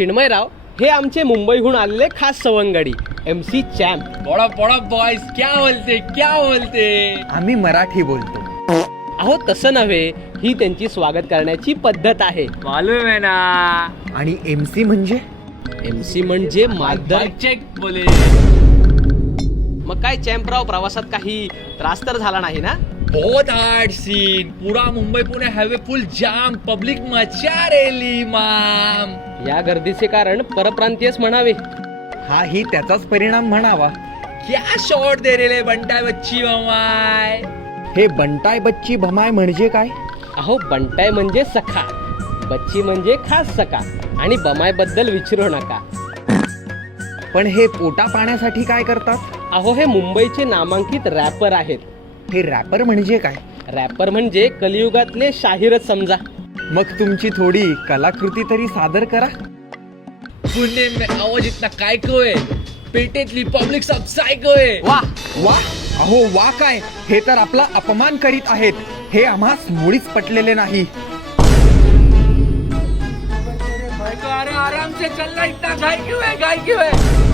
चिन्मयराव हे आमचे मुंबईहून आलेले खास सवंगडी MC चॅम्प. बड़ा बड़ा बॉयज क्या बोलते आम्ही मराठी बोलतो. अहो तसं नव्हे, ही त्यांची स्वागत करण्याची पद्धत आहे. मालूम है ना. आणि MC म्हणजे MC म्हणजे मादर. चेक बोले. मग काय चॅम्पराव, प्रवासात काही त्रास तर झाला नाही ना? बहुत हार्ड सीन. पूरा मुंबई पुणे हाईवे फुल जाम. पब्लिक मचा रेली माम. या गर्दीचे कारण परप्रांतीयच म्हणावे. हा ही त्याचाच परिणाम म्हणावा. क्या शॉट दे रेले बंटाय बच्ची बमाय. हे बंटाय बच्ची भमाय म्हणजे काय? अहो बंटाय म्हणजे सखा, बच्ची म्हणजे खास सखा, आणि बमाय बद्दल विचारू नका. पण हे पोटा पाण्यासाठी काय करतात? अहो हे मुंबईचे नामांकित रॅपर आहेत. हे रॅपर म्हणजे काय? रॅपर म्हणजे कलियुगातले शाहीरच समजा. मग तुमची थोडी कलाकृती तरी सादर करा. पुणे में आवाज इतना काय को है. पेटेतली पब्लिक सब सायको है. वा वा, अहो वा काय, हे तर आपला अपमान करीत आहेत. हे आम्हास मुळीच पटलेले नाही. अरे आराम से चलना. इतना घाई क्यों है.